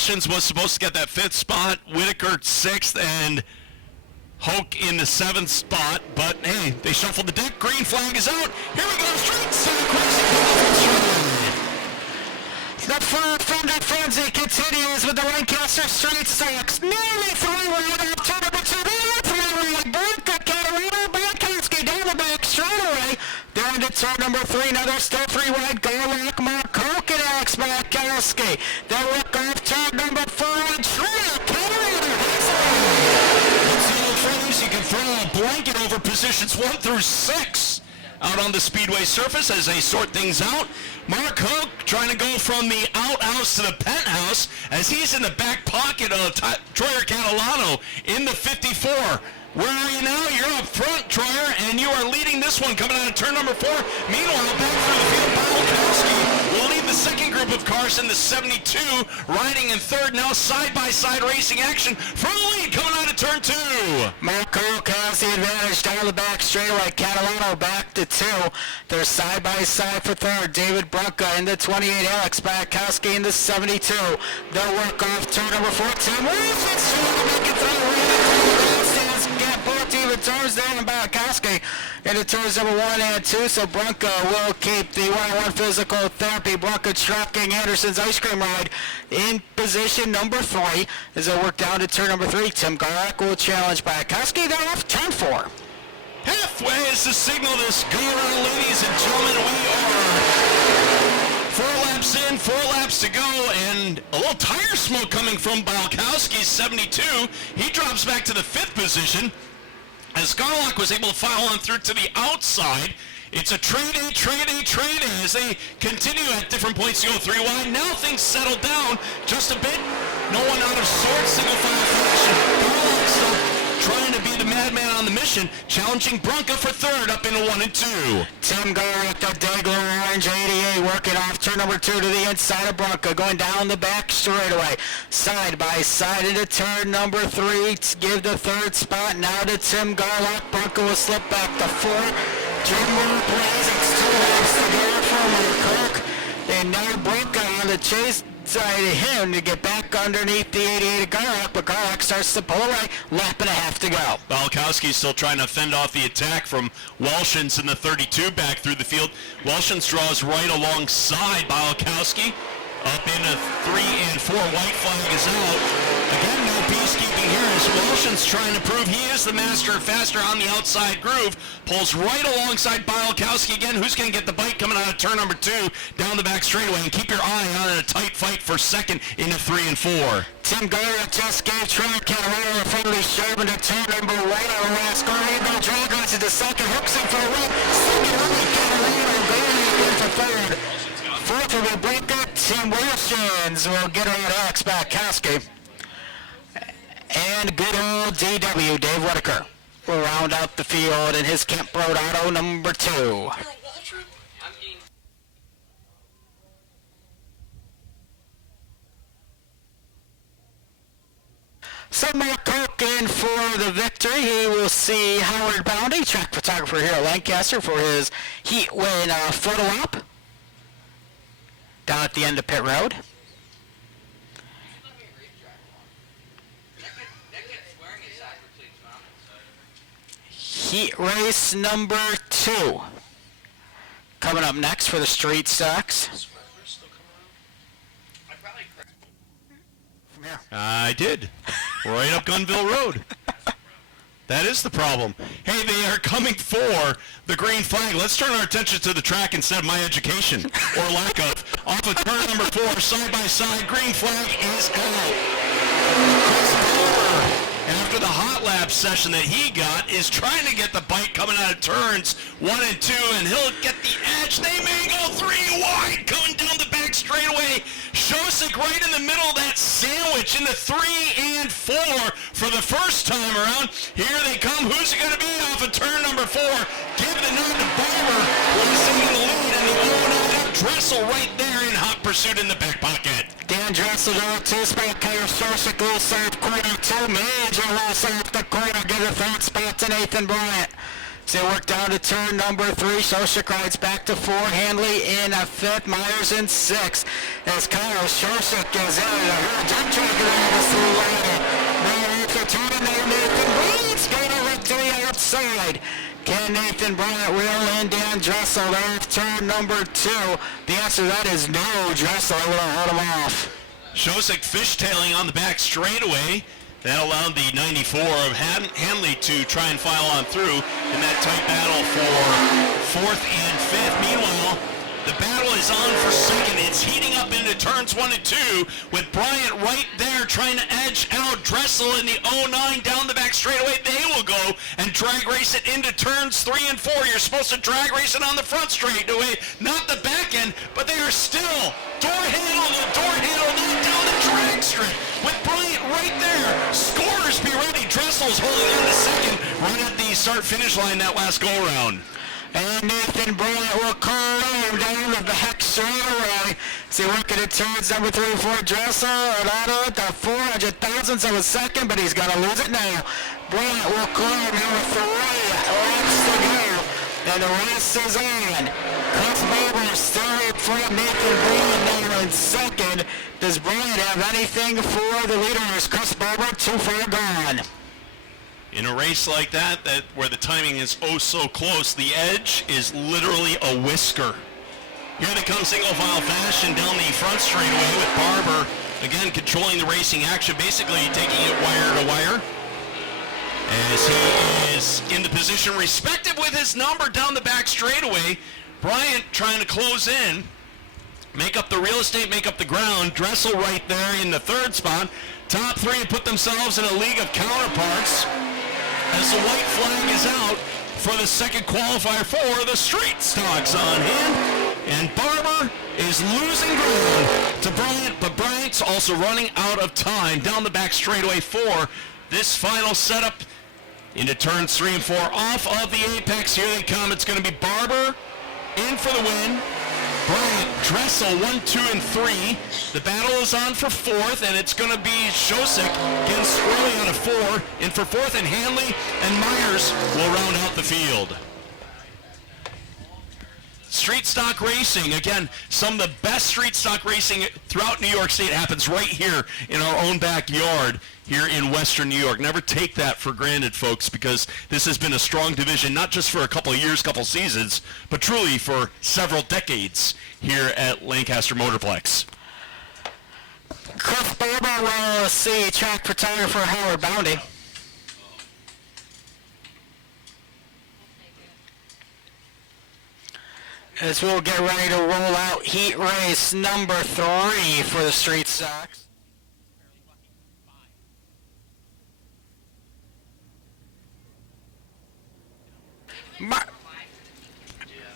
Welshans was supposed to get that 5th spot, Whitaker 6th, and Hoke in the 7th spot, but hey, they shuffled the deck. Green flag is out. Here we go, straight center. The full-funded frenzy continues with the Lancaster Straight Stocks. Nearly 3 wide up to number 2. Bronco Catalano, Balkowski down the back straightaway. Down to turn number 3. Another still 3 wide. Garlock, Mark Hoke, and Alex Balkowski. They work off turn number 4 and Trina Catalano. You can throw a blanket over positions 1 through 6 out on the speedway surface as they sort things out. Mark Hoke trying to go from the outhouse to the penthouse as he's in the back pocket of Troyer Catalano in the 54. Where are you now? You're up front, Troyer, and you are leading this one coming out of turn number 4. Meanwhile, back through the field, Balkowski will lead the second group of cars in the 72, riding in third. Now side-by-side racing action from the lead coming out of turn 2. Mark Hoke has the advantage down the back straightaway. Catalano back to 2. They're side-by-side for third. David Brunca in the 28. Alex Balkowski in the 72. They'll work off turn number 14. Wilson's trying to make it through. Get both even turns there, and Balkowski into turns number 1 and 2. So Brunca will keep the 1-on-1 physical therapy. Brunca tracking Anderson's ice cream ride in position number 3 as they work down to turn number 3. Tim Garlock will challenge Balkowski. They're off turn 4. Halfway is the signal this go around, ladies and gentlemen. We are 4 laps in, 4 laps to go, and a little tire smoke coming from Balkowski's 72. He drops back to the 5th position as Garlock was able to file on through to the outside. It's a trade A as they continue at different points to go 3 wide. Now things settle down just a bit. No one out of sorts, single file finish. Garlock still trying to be the madman on the mission, challenging Brunca for third up into 1 and 2. Tim Garlock, the Dayglow Orange 88, working off turn number 2 to the inside of Brunca, going down the back straightaway, side by side into turn number 3 to give the 3rd spot. Now to Tim Garlock. Brunca will slip back to 4. Jim Moore plays. It's 2 laps to go for Cook. And now Brunca on the chase side of him to get back underneath the 88 of Garlock, but Garlock starts to pull away. Lap and a half to go. Balkowski's still trying to fend off the attack from Welshans in the 32 back through the field. Welshans draws right alongside Balkowski. Up into 3 and 4. White flag is out. Again, no peacekeeping here as Welshans trying to prove he is the master faster on the outside groove. Pulls right alongside Balkowski again. Who's going to get the bite coming out of turn number 2 down the back straightaway? And keep your eye on a tight fight for second into 3 and 4. Tim Garlock just gave Trevor Catalano a friendly shove into turn number 1 on the last car. Eagle Dragons into second. Hooks him for a win. Second running Catalano going into third. Fourth will be Brunca. Tim Welshans will get around Alex Balkowski. And good old DW, Dave Whitaker, will round out the field in his Kemp Road Auto number 2. So Mark Cook in for the victory. He will see Howard Boundy, track photographer here at Lancaster, for his heat win photo op down at the end of pit road. Heat race number 2 coming up next for the street stocks. I did. Right up Gunville Road. That is the problem. Hey, they are coming for the green flag. Let's turn our attention to the track instead of my education, or lack of. Off of turn number 4, side by side, green flag is out. Chris Palmer, after the hot lap session that he got, is trying to get the bite coming out of turns 1 and 2, and he'll get the edge. They may go 3 wide, coming down the back straightaway. Shosik right in the middle of that sandwich in the 3 and 4 for the first time around. Here they come. Who's it going to be off of turn number 4? Give the nod to Barber, who is taking the lead, and the 0-9 Dressel right there in hot pursuit in the back pocket. Dan Dressel down 2 spot, Kyle Shosik loose south corner 2, Major loose off the corner, give the 3rd spot to Nathan Bryant. They work down to turn number 3. Shostak rides back to 4. Hanley in a 5th. Myers in 6th. As Kyle Shostak is in a dump truck around the through line. Now after turning there, Nathan Bryant's going to look to the outside. Can Nathan Bryant reel in Dan Dressel off turn number 2? The answer to that is no. Dressel will hold him off. Shostak fishtailing on the back straightaway. That allowed the 94 of Hanley to try and file on through in that tight battle for 4th and 5th. Meanwhile, the battle is on for 2nd. It's heating up into turns 1 and 2 with Bryant right there trying to edge out Dressel in the 09 down the back straightaway. They will go and drag race it into turns 3 and 4. You're supposed to drag race it on the front straightaway, not the back end, but they are still door handle not down the drag strip with Bryant right there. Scores be ready. Dressel's holding on to 2nd right at the start-finish line that last go-around. And Nathan Bryant will call him down the back straightaway. See, working at turns number 3 and 4. Dressel and auto at the 400 thousandths of a second, but he's going to lose it now. Bryant will call number 3. Laps to go. And the race is on. Chris Barber still in front. Nathan Bryant now in 2nd. Does Bryant have anything for the leaders? Chris Barber too far gone. In a race like that, where the timing is oh so close, the edge is literally a whisker. Here they come single file fashion down the front straightaway with Barber, again controlling the racing action, basically taking it wire to wire. As he is in the position respective with his number down the back straightaway. Bryant trying to close in, make up the real estate, make up the ground. Dressel right there in the 3rd spot. Top 3 have put themselves in a league of counterparts as the white flag is out for the 2nd qualifier for the street stocks on hand. And Barber is losing ground to Bryant, but Bryant's also running out of time down the back straightaway for this final setup into turns 3 and 4 off of the apex. Here they come. It's going to be Barber in for the win. Bryant, Dressel 1, 2, and 3. The battle is on for 4th, and it's going to be Shostak getting squarely out of 4. In for 4th, and Hanley and Myers will round out the field. Street stock racing, again, some of the best street stock racing throughout New York State happens right here in our own backyard here in Western New York. Never take that for granted, folks, because this has been a strong division, not just for a couple of years, couple seasons, but truly for several decades here at Lancaster Motorplex. Chris Barber will see track photographer Howard Boundy. As we'll get ready to roll out heat race number 3 for the street stocks.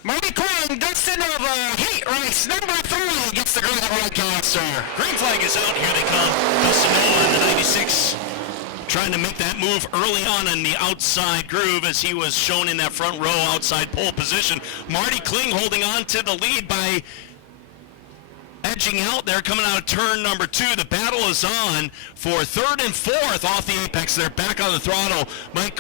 Marty Kling, Dustin of heat race number 3 gets the green at Lancaster. Green flag is out. Here they come. Dustin Noah in the 96. Trying to make that move early on in the outside groove as he was shown in that front row outside pole position. Marty Kling holding on to the lead by edging out there, coming out of turn number 2. The battle is on for 3rd and 4th off the apex. They're back on the throttle. Mike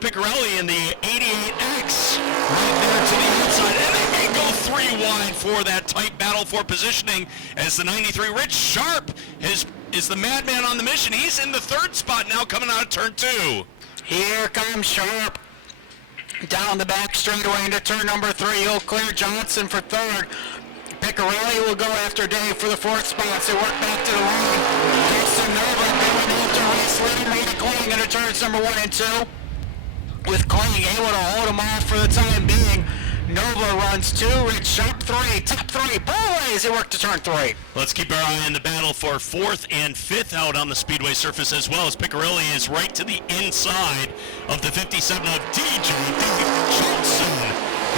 Piccarelli in the 88X right there to the outside. And they may go 3 wide for that tight battle for positioning as the 93 Rich Sharp is the madman on the mission. He's in the 3rd spot now coming out of turn 2. Here comes Sharp. Down the back straightaway into turn number 3. He'll clear Johnson for 3rd. Piccarelli will go after Dave for the 4th spot. They work back to the line. Jason Nova going after race leader Marty Kling into turns number 1 and 2. With Kling able to hold him off for the time being. Nova runs 2, Rich Sharp 3, top 3, boys, they work to turn 3. Let's keep our eye on the battle for 4th and 5th out on the speedway surface as well, as Piccarelli is right to the inside of the 57 of DJ Johnson.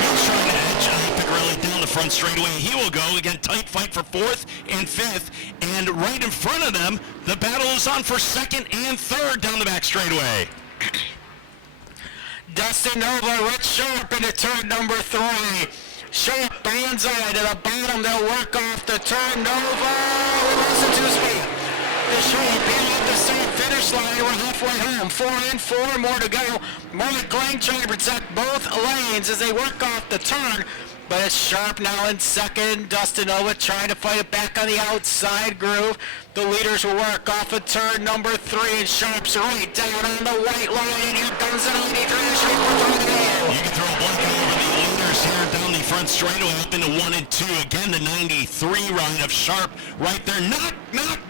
He's trying to edge Piccarelli down the front straightaway. He will go. Again, tight fight for 4th and 5th. And right in front of them, the battle is on for 2nd and 3rd down the back straightaway. Dustin Nova, Rich Sharp into turn number 3. Sharp banzai to the bottom. They'll work off the turn. Nova losing 2 speed. The short being at the start finish line. We're halfway home. 4 in, 4 more to go. Molly Kling trying to protect both lanes as they work off the turn. But it's Sharp now in second. Dustin Owitt trying to fight it back on the outside groove. The leaders will work off of turn number 3, and Sharp's right down on the white line. And here comes the 93. You can throw a blanket over the leaders here down the front straightaway up into 1 and 2. Again, the 93 ride of Sharp right there,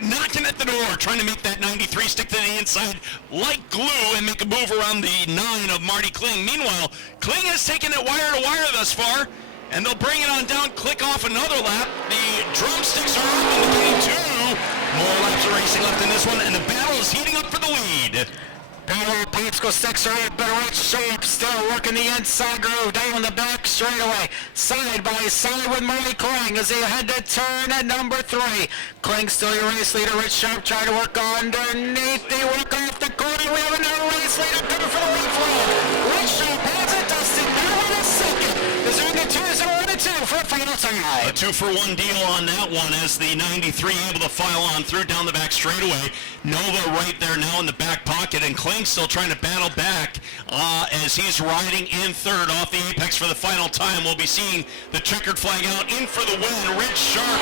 knocking at the door, trying to make that 93 stick to the inside like glue and make a move around the 9 of Marty Kling. Meanwhile, Kling has taken it wire to wire thus far, and they'll bring it on down, click off another lap. The drumsticks are up in the game 2. More laps of racing left in this one, and the battle is heating up for the lead. Parallel Peeps go 6 right, but Rich Sharp still working the inside groove down the back straightaway. Side by side with Marty Kling as they head to turn at number 3. Kling still your race leader. Rich Sharp trying to work underneath. They work off the corner. We have another race leader coming for the white flag. Rich Sharp has it. Dustin now in a second. Is there a 2-0 and 2 for a final time? A 2-for-1 deal on that one as the 93 able to file on through down the back straightaway. Nova right there now in the back pocket, and Kling still trying to battle back as he's riding in third off the apex for the final time. We'll be seeing the checkered flag out in for the win. Rich Sharp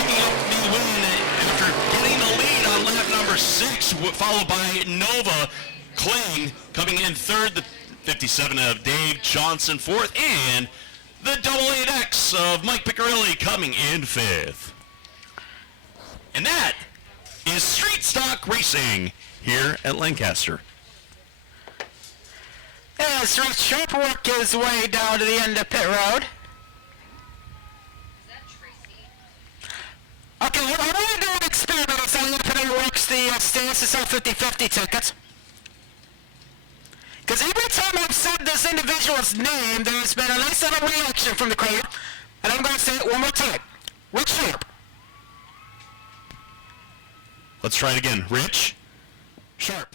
picking up the win after getting the lead on lap number 6, followed by Nova. Kling coming in third, the 57 of Dave Johnson fourth, and the 88X of Mike Piccirilli coming in 5th. And that is Street Stock Racing here at Lancaster. As Rich Sharp worked his way down to the end of pit road. Okay, I want to do an experiment as I look at works the stance to sell 50-50 tickets. Because every time I've said this individual's name, there's been a nice little reaction from the crowd. And I'm going to say it one more time. Rich Sharp. Let's try it again. Rich Sharp.